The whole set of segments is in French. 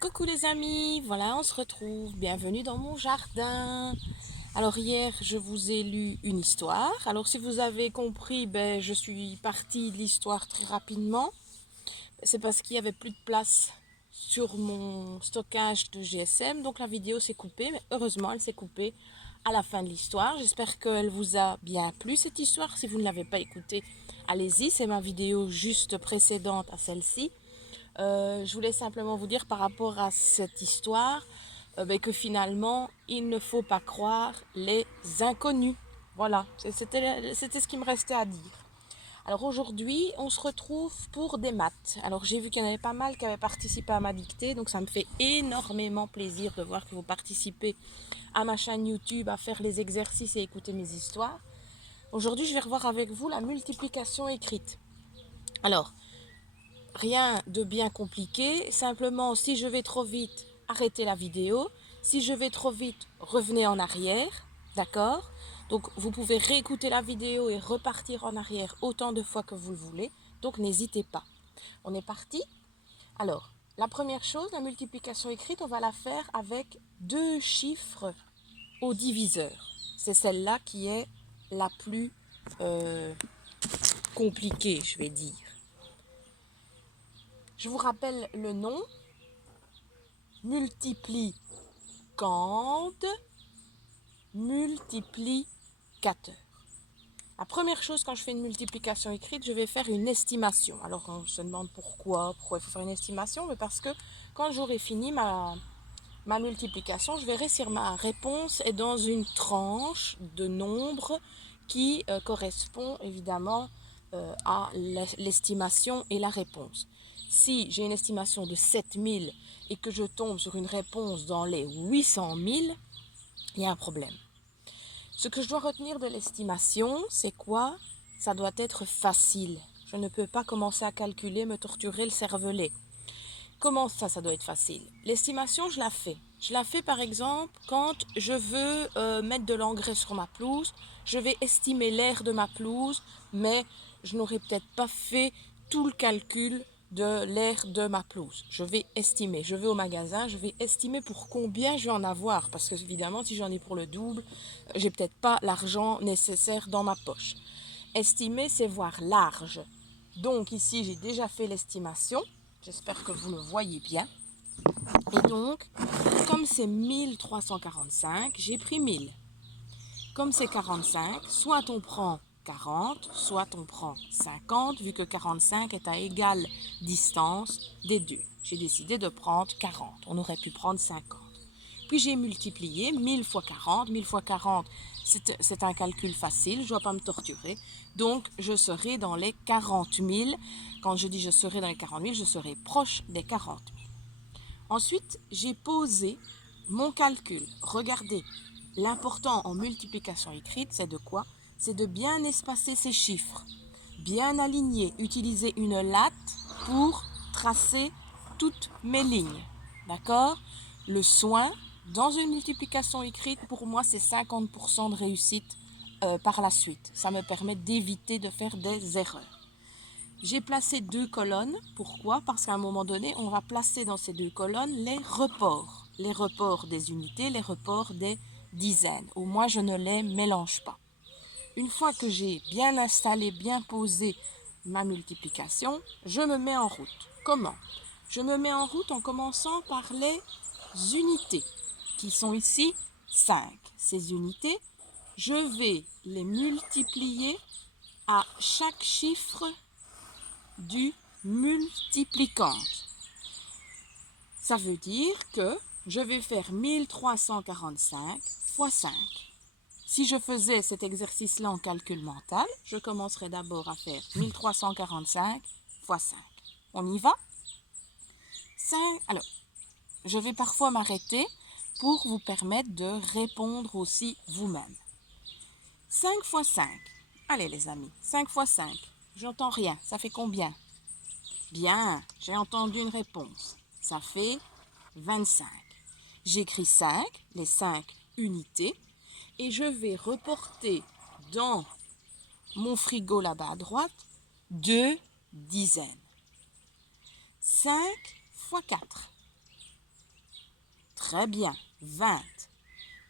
Coucou les amis, voilà on se retrouve, bienvenue dans mon jardin. Alors hier je vous ai lu une histoire, alors si vous avez compris, je suis partie de l'histoire très rapidement. C'est parce qu'il n'y avait plus de place sur mon stockage de GSM, donc la vidéo s'est coupée, mais heureusement elle s'est coupée à la fin de l'histoire. J'espère qu'elle vous a bien plu cette histoire. Si vous ne l'avez pas écoutée, allez-y, c'est ma vidéo juste précédente à celle-ci. Je voulais simplement vous dire par rapport à cette histoire que finalement, il ne faut pas croire les inconnus. Voilà, c'était ce qui me restait à dire. Alors aujourd'hui, on se retrouve pour des maths. Alors j'ai vu qu'il y en avait pas mal qui avaient participé à ma dictée, donc ça me fait énormément plaisir de voir que vous participez à ma chaîne YouTube, à faire les exercices et écouter mes histoires. Aujourd'hui, je vais revoir avec vous la multiplication écrite. Alors, rien de bien compliqué, simplement si je vais trop vite, arrêtez la vidéo. Si je vais trop vite, revenez en arrière, d'accord? Donc vous pouvez réécouter la vidéo et repartir en arrière autant de fois que vous le voulez, donc n'hésitez pas. On est parti? Alors, la première chose, la multiplication écrite, on va la faire avec deux chiffres au diviseur. C'est celle-là qui est la plus compliquée, je vais dire. Je vous rappelle le nom, multiplicande, multiplicateur. La première chose, quand je fais une multiplication écrite, je vais faire une estimation. Alors on se demande pourquoi il faut faire une estimation, mais parce que quand j'aurai fini ma multiplication, je verrai si ma réponse est dans une tranche de nombre qui correspond évidemment à l'estimation et la réponse. Si j'ai une estimation de 7000 et que je tombe sur une réponse dans les 800 000, il y a un problème. Ce que je dois retenir de l'estimation, c'est quoi? Ça doit être facile. Je ne peux pas commencer à calculer, me torturer le cervelet. Comment ça doit être facile? L'estimation, je la fais. Je la fais par exemple quand je veux mettre de l'engrais sur ma pelouse. Je vais estimer l'air de ma pelouse, mais je n'aurai peut-être pas fait tout le calcul de l'air de ma pelouse. Je vais estimer. Je vais au magasin, je vais estimer pour combien je vais en avoir. Parce que évidemment, si j'en ai pour le double, j'ai peut-être pas l'argent nécessaire dans ma poche. Estimer, c'est voir large. Donc ici, j'ai déjà fait l'estimation. J'espère que vous le voyez bien. Et donc, comme c'est 1345, j'ai pris 1000. Comme c'est 45, soit on prend 40, soit on prend 50, vu que 45 est à égale distance des deux. J'ai décidé de prendre 40. On aurait pu prendre 50. Puis j'ai multiplié 1000 fois 40. 1000 fois 40, c'est un calcul facile, je ne dois pas me torturer. Donc, je serai dans les 40 000. Quand je dis je serai dans les 40 000, je serai proche des 40 000. Ensuite, j'ai posé mon calcul. Regardez, l'important en multiplication écrite, c'est de quoi? C'est de bien espacer ces chiffres, bien aligner, utiliser une latte pour tracer toutes mes lignes. D'accord? Le soin, dans une multiplication écrite, pour moi, c'est 50% de réussite par la suite. Ça me permet d'éviter de faire des erreurs. J'ai placé deux colonnes. Pourquoi? Parce qu'à un moment donné, on va placer dans ces deux colonnes les reports. Les reports des unités, les reports des dizaines. Au moins, je ne les mélange pas. Une fois que j'ai bien installé, bien posé ma multiplication, je me mets en route. Comment? Je me mets en route en commençant par les unités, qui sont ici 5. Ces unités, je vais les multiplier à chaque chiffre du multiplicande. Ça veut dire que je vais faire 1345 fois 5. Si je faisais cet exercice-là en calcul mental, je commencerais d'abord à faire 1345 fois 5. On y va? 5. Alors, je vais parfois m'arrêter pour vous permettre de répondre aussi vous-même. 5 fois 5. Allez les amis, 5 fois 5. J'entends rien. Ça fait combien? Bien, j'ai entendu une réponse. Ça fait 25. J'écris 5, les 5 unités, et je vais reporter dans mon frigo là-bas à droite 2 dizaines. 5 fois 4. Très bien. 20.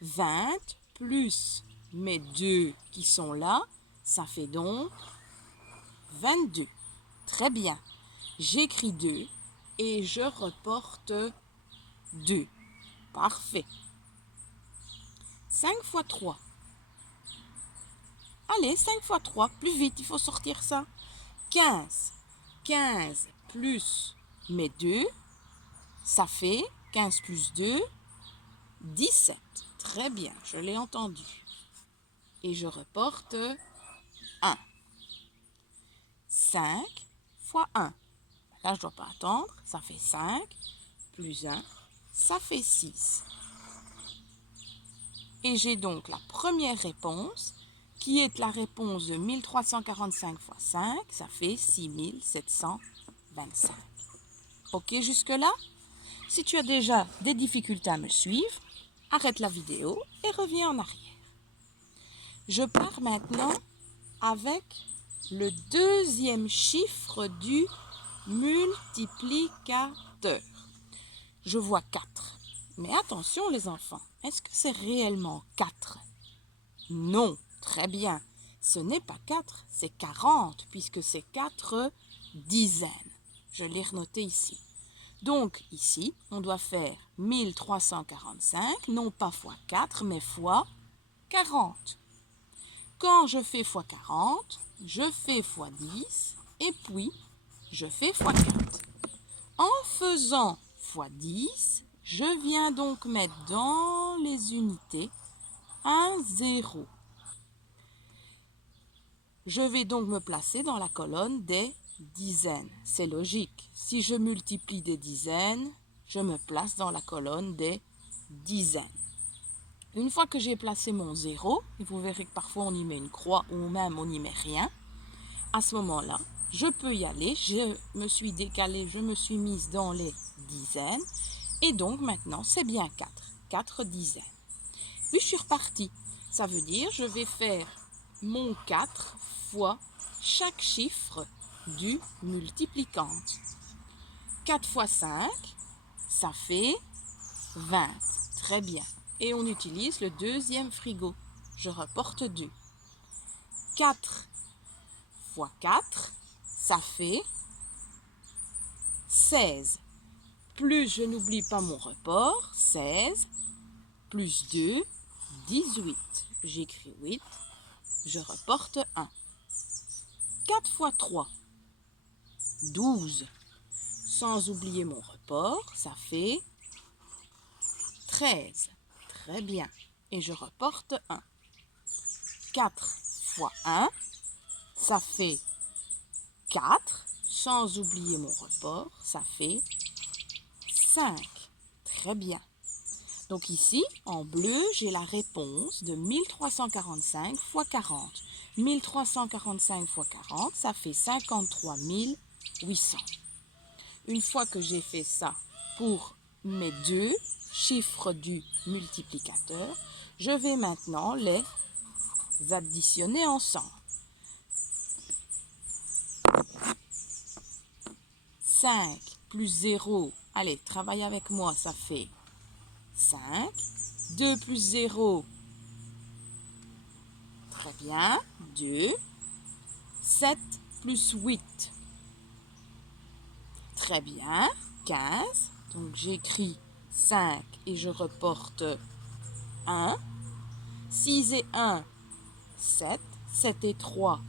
20 plus mes 2 qui sont là, ça fait donc 22. Très bien. J'écris 2 et je reporte 2. Parfait. 5 fois 3. Allez, 5 fois 3. Plus vite, il faut sortir ça. 15. 15 plus mes 2, ça fait 15 plus 2, 17. Très bien, je l'ai entendu. Et je reporte 1. 5 fois 1. Là, je ne dois pas attendre. Ça fait 5 plus 1, ça fait 6. Et j'ai donc la première réponse qui est la réponse de 1345 fois 5. Ça fait 6725. Ok jusque-là? Si tu as déjà des difficultés à me suivre, arrête la vidéo et reviens en arrière. Je pars maintenant avec le deuxième chiffre du multiplicateur. Je vois 4. Mais attention les enfants, est-ce que c'est réellement 4? Non, très bien. Ce n'est pas 4, c'est 40 puisque c'est 4 dizaines. Je l'ai renoté ici. Donc ici, on doit faire 1345, non pas fois 4, mais fois 40. Quand je fais fois 40, je fais fois 10 et puis je fais fois 4. En faisant fois 10, je viens donc mettre dans les unités un 0. Je vais donc me placer dans la colonne des dizaines. C'est logique. Si je multiplie des dizaines, je me place dans la colonne des dizaines. Une fois que j'ai placé mon 0, et vous verrez que parfois on y met une croix ou même on n'y met rien, à ce moment-là, je peux y aller. Je me suis décalée, je me suis mise dans les dizaines. Et donc maintenant, c'est bien 4. 4 dizaines. Puis je suis repartie. Ça veut dire je vais faire mon 4 fois chaque chiffre du multiplicante. 4 fois 5, ça fait 20. Très bien. Et on utilise le deuxième frigo. Je reporte 2. 4 fois 4, ça fait 16. Plus je n'oublie pas mon report, 16, plus 2, 18. J'écris 8, je reporte 1. 4 fois 3, 12. Sans oublier mon report, ça fait 13. Très bien. Et je reporte 1. 4 fois 1, ça fait 4. Sans oublier mon report, ça fait 5. Très bien. Donc ici, en bleu, j'ai la réponse de 1345 fois 40. 1345 fois 40, ça fait 53 800. Une fois que j'ai fait ça pour mes deux chiffres du multiplicateur, je vais maintenant les additionner ensemble. 5 plus 0, allez, travaille avec moi, ça fait 5. 2 plus 0, très bien, 2. 7 plus 8, très bien, 15. Donc j'écris 5 et je reporte 1. 6 et 1, 7. 7 et 3,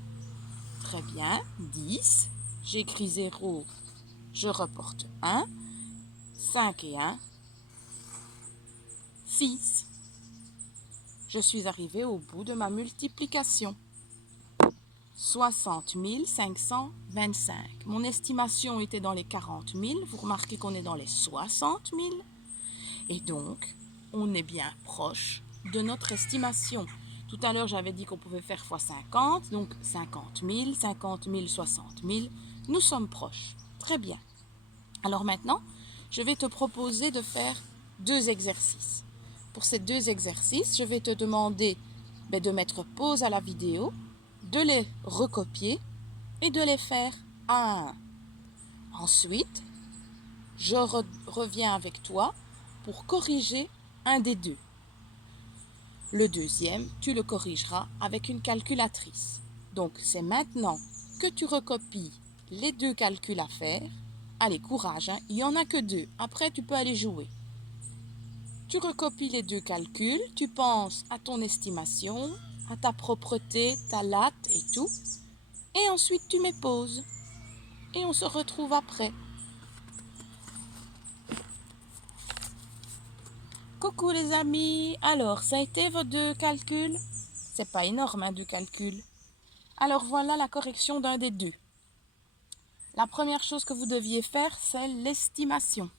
très bien, 10. J'écris 0, je reporte 1. 5 et 1, 6. Je suis arrivée au bout de ma multiplication. 60 525. Mon estimation était dans les 40 000. Vous remarquez qu'on est dans les 60 000. Et donc, on est bien proche de notre estimation. Tout à l'heure, j'avais dit qu'on pouvait faire fois 50. Donc, 50 000, 50 000, 60 000. Nous sommes proches. Très bien. Alors maintenant, je vais te proposer de faire 2 exercices. Pour ces 2 exercices, je vais te demander de mettre pause à la vidéo, de les recopier et de les faire un à un. Ensuite, je reviens avec toi pour corriger un des deux. Le deuxième, tu le corrigeras avec une calculatrice. Donc, c'est maintenant que tu recopies les deux calculs à faire. Allez, courage, hein, il n'y en a que deux. Après, tu peux aller jouer. Tu recopies les deux calculs, tu penses à ton estimation, à ta propreté, ta latte et tout. Et ensuite, tu mets pause. Et on se retrouve après. Coucou les amis. Alors, ça a été vos deux calculs? C'est pas énorme, hein, deux calculs. Alors voilà la correction d'un des deux. La première chose que vous deviez faire, c'est l'estimation.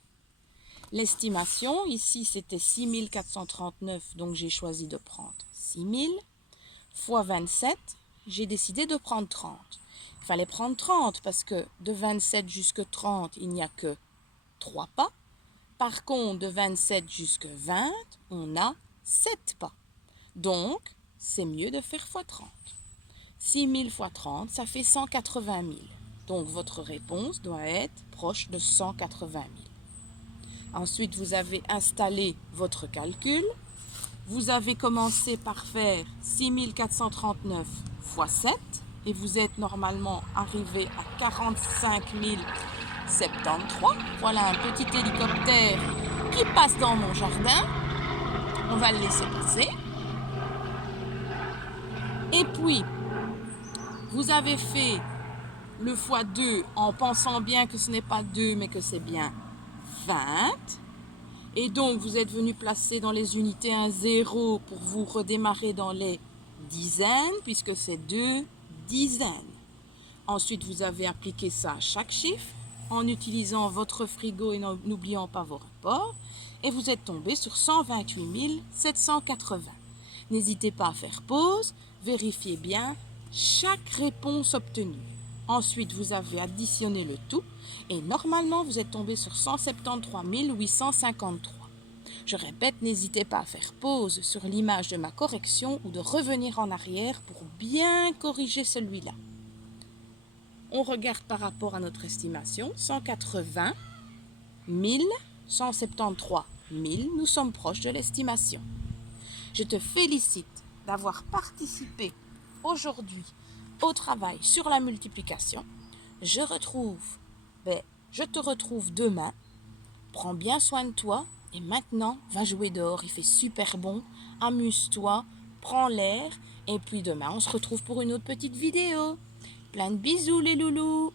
L'estimation, ici c'était 6439, donc j'ai choisi de prendre 6000 fois 27, j'ai décidé de prendre 30. Il fallait prendre 30 parce que de 27 jusqu'à 30, il n'y a que 3 pas. Par contre, de 27 jusqu'à 20, on a 7 pas. Donc, c'est mieux de faire x 30. 6000 fois 30, ça fait 180 000. Donc, votre réponse doit être proche de 180 000. Ensuite, vous avez installé votre calcul. Vous avez commencé par faire 6439 fois 7 et vous êtes normalement arrivé à 45 073. Voilà un petit hélicoptère qui passe dans mon jardin. On va le laisser passer. Et puis, vous avez fait le x2 en pensant bien que ce n'est pas 2 mais que c'est bien 20. Et donc, vous êtes venu placer dans les unités un 0 pour vous redémarrer dans les dizaines, puisque c'est 2 dizaines. Ensuite, vous avez appliqué ça à chaque chiffre, en utilisant votre frigo et n'oubliant pas vos rapports, et vous êtes tombé sur 128 780. N'hésitez pas à faire pause, vérifiez bien chaque réponse obtenue. Ensuite, vous avez additionné le tout et normalement, vous êtes tombé sur 173 853. Je répète, n'hésitez pas à faire pause sur l'image de ma correction ou de revenir en arrière pour bien corriger celui-là. On regarde par rapport à notre estimation, 180 000, 173 000, nous sommes proches de l'estimation. Je te félicite d'avoir participé aujourd'hui au travail sur la multiplication. Je te retrouve demain. Prends bien soin de toi et maintenant, va jouer dehors, il fait super bon. Amuse-toi, prends l'air et puis demain, on se retrouve pour une autre petite vidéo. Plein de bisous les loulous!